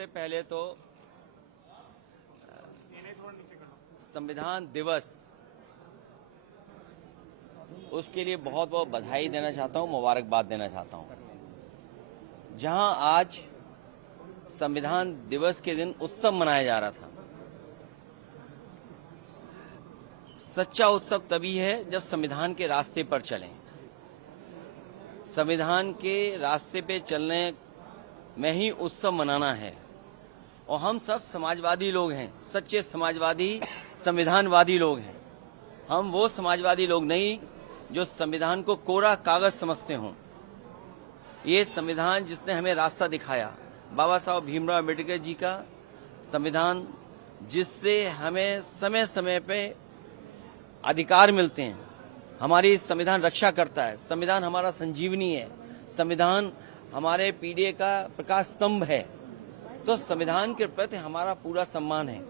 सबसे पहले तो संविधान दिवस, उसके लिए बहुत बहुत बधाई देना चाहता हूं, मुबारकबाद देना चाहता हूं। जहां आज संविधान दिवस के दिन उत्सव मनाया जा रहा था, सच्चा उत्सव तभी है जब संविधान के रास्ते पर चलें। संविधान के रास्ते पे चलने में ही उत्सव मनाना है। और हम सब समाजवादी लोग हैं, सच्चे समाजवादी, संविधानवादी लोग हैं। हम वो समाजवादी लोग नहीं जो संविधान को कोरा कागज समझते हों। ये संविधान जिसने हमें रास्ता दिखाया, बाबा साहब भीमराव अम्बेडकर जी का संविधान, जिससे हमें समय समय पे अधिकार मिलते हैं। हमारी संविधान रक्षा करता है। संविधान हमारा संजीवनी है। संविधान हमारे पीढ़ी का प्रकाश स्तंभ है। तो संविधान के प्रति हमारा पूरा सम्मान है।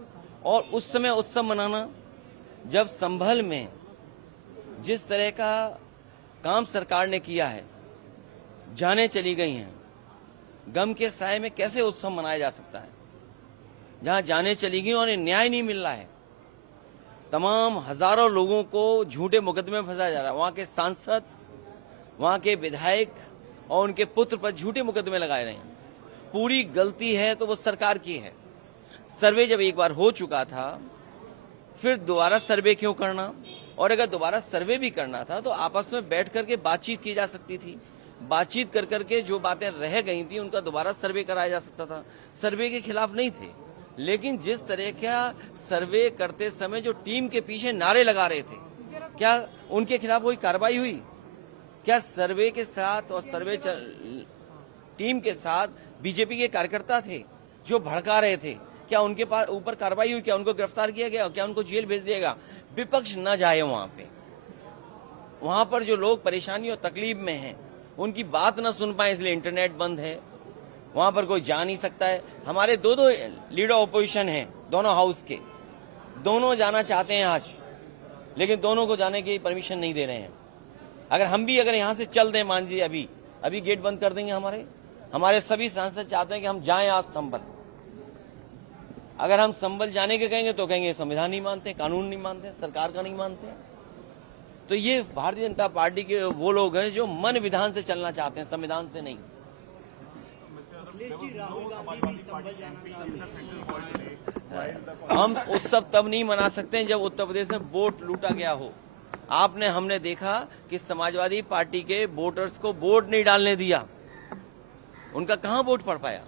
और उस समय उत्सव मनाना, जब संभल में जिस तरह का काम सरकार ने किया है, जाने चली गई हैं, गम के साए में कैसे उत्सव मनाया जा सकता है? जहां जाने चली गई और न्याय नहीं मिल रहा है, तमाम हजारों लोगों को झूठे मुकदमे में फंसाया जा रहा है। वहां के सांसद, वहां के विधायक और उनके पुत्र पर झूठे मुकदमे लगाए रहे हैं। पूरी गलती है तो वो सरकार की है। सर्वे जब एक बार हो चुका था, फिर दोबारा सर्वे क्यों करना? और अगर दोबारा सर्वे भी करना था तो आपस में बैठ करके बातचीत की जा सकती थी। बातचीत कर करके जो बातें रह गई थी उनका दोबारा सर्वे कराया जा सकता था। सर्वे के खिलाफ नहीं थे, लेकिन जिस तरह का सर्वे करते समय जो टीम के पीछे नारे लगा रहे थे, क्या उनके खिलाफ कोई कार्रवाई हुई? क्या सर्वे के साथ और सर्वे टीम के साथ बीजेपी के कार्यकर्ता थे जो भड़का रहे थे? क्या उनके पास ऊपर कार्रवाई हुई? क्या उनको गिरफ्तार किया गया? क्या उनको जेल भेज दिया गया? विपक्ष न जाए वहां पे। वहां पर जो लोग परेशानी और तकलीफ में हैं, उनकी बात न सुन पाए, इसलिए इंटरनेट बंद है। वहां पर कोई जा नहीं सकता है। हमारे दो लीडर ऑपोजिशन हैं, दोनों हाउस के, दोनों जाना चाहते हैं आज, लेकिन दोनों को जाने की परमिशन नहीं दे रहे हैं। अगर हम भी यहां से चल दें, मान लीजिए अभी गेट बंद कर देंगे, हमारे सभी सांसद चाहते हैं कि हम जाएं आज संभल। अगर हम संभल जाने के कहेंगे तो कहेंगे संविधान नहीं मानते, कानून नहीं मानते, सरकार का नहीं मानते। तो ये भारतीय जनता पार्टी के वो लोग हैं जो मन विधान से चलना चाहते हैं, संविधान से नहीं। हम उत्सव तब नहीं मना सकते हैं जब उत्तर प्रदेश में वोट लूटा गया हो। हमने देखा कि समाजवादी पार्टी के वोटर्स को वोट नहीं डालने दिया। उनका कहां वोट पड़ पाया?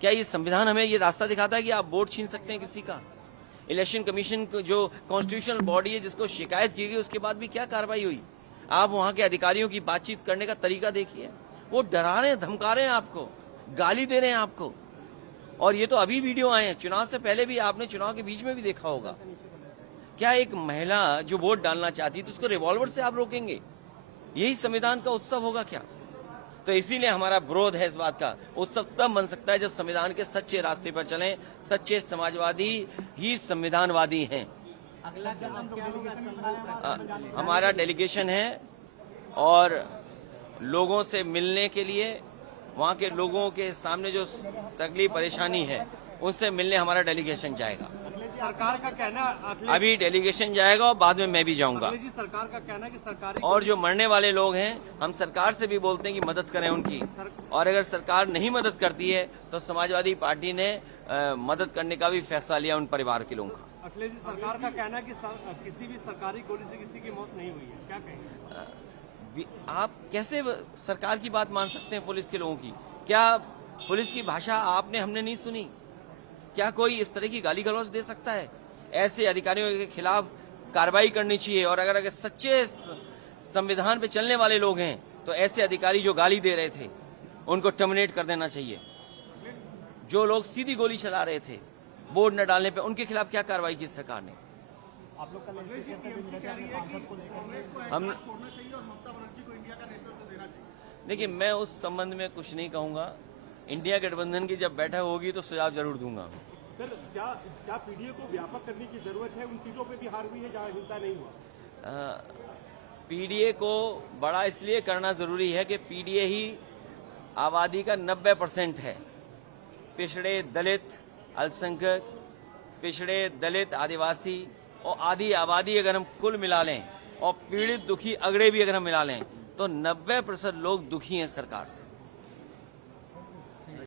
क्या ये संविधान हमें ये रास्ता दिखाता है कि आप वोट छीन सकते हैं किसी का? इलेक्शन कमीशन जो कॉन्स्टिट्यूशनल बॉडी है, जिसको शिकायत की गई, उसके बाद भी क्या कार्रवाई हुई? आप वहां के अधिकारियों की बातचीत करने का तरीका देखिए। वो डरा रहे हैं, धमका रहे हैं आपको, गाली दे रहे हैं आपको। और ये तो अभी वीडियो आए हैं, चुनाव से पहले भी आपने चुनाव के बीच में भी देखा होगा। क्या एक महिला जो वोट डालना चाहती है तो उसको रिवॉल्वर से आप रोकेंगे? यही संविधान का उत्सव होगा क्या? तो इसीलिए हमारा विरोध है इस बात का। उत्सव तब बन सकता है जब संविधान के सच्चे रास्ते पर चलें। सच्चे समाजवादी ही संविधानवादी हैं। हमारा डेलीगेशन है और लोगों से मिलने के लिए, वहां के लोगों के सामने जो तकलीफ परेशानी है उनसे मिलने हमारा डेलीगेशन जाएगा। सरकार का कहना, अभी डेलीगेशन जाएगा और बाद में मैं भी जाऊंगा। सरकार का कहना है कि सरकारी और जो मरने वाले लोग हैं, हम सरकार से भी बोलते हैं कि मदद करें उनकी। और अगर सरकार नहीं मदद करती है तो समाजवादी पार्टी ने मदद करने का भी फैसला लिया उन परिवार के लोगों का। अखिलेश जी, सरकार का कहना है कि किसी भी सरकारी गोली से किसी की मौत नहीं हुई है, क्या कहेंगे? आप कैसे सरकार की बात मान सकते हैं पुलिस के लोगों की? क्या पुलिस की भाषा हमने नहीं सुनी? क्या कोई इस तरह की गाली गलौज दे सकता है? ऐसे अधिकारियों के खिलाफ कार्रवाई करनी चाहिए। और अगर सच्चे संविधान पे चलने वाले लोग हैं तो ऐसे अधिकारी जो गाली दे रहे थे उनको टर्मिनेट कर देना चाहिए। जो लोग सीधी गोली चला रहे थे वोट न डालने पे, उनके खिलाफ क्या कार्रवाई की सरकार ने? आप लोग कल स्पीकर से भी मिले थे, अपने सांसद को लेकर। हम देखिए, मैं उस संबंध में कुछ नहीं कहूंगा। इंडिया गठबंधन की जब बैठक होगी तो सुझाव जरूर दूंगा। सर, क्या पीडीए को व्यापक करने की जरूरत है? उन सीटों पे भी हार हुई है जहां हिंसा नहीं हुआ। पीडीए को बड़ा इसलिए करना जरूरी है कि पीडीए ही आबादी का 90% है। पिछड़े दलित, अल्पसंख्यक, पिछड़े दलित, आदिवासी और आदि आबादी अगर हम कुल मिला लें और पीड़ित दुखी अगड़े भी अगर हम मिला लें तो 90% लोग दुखी हैं सरकार से।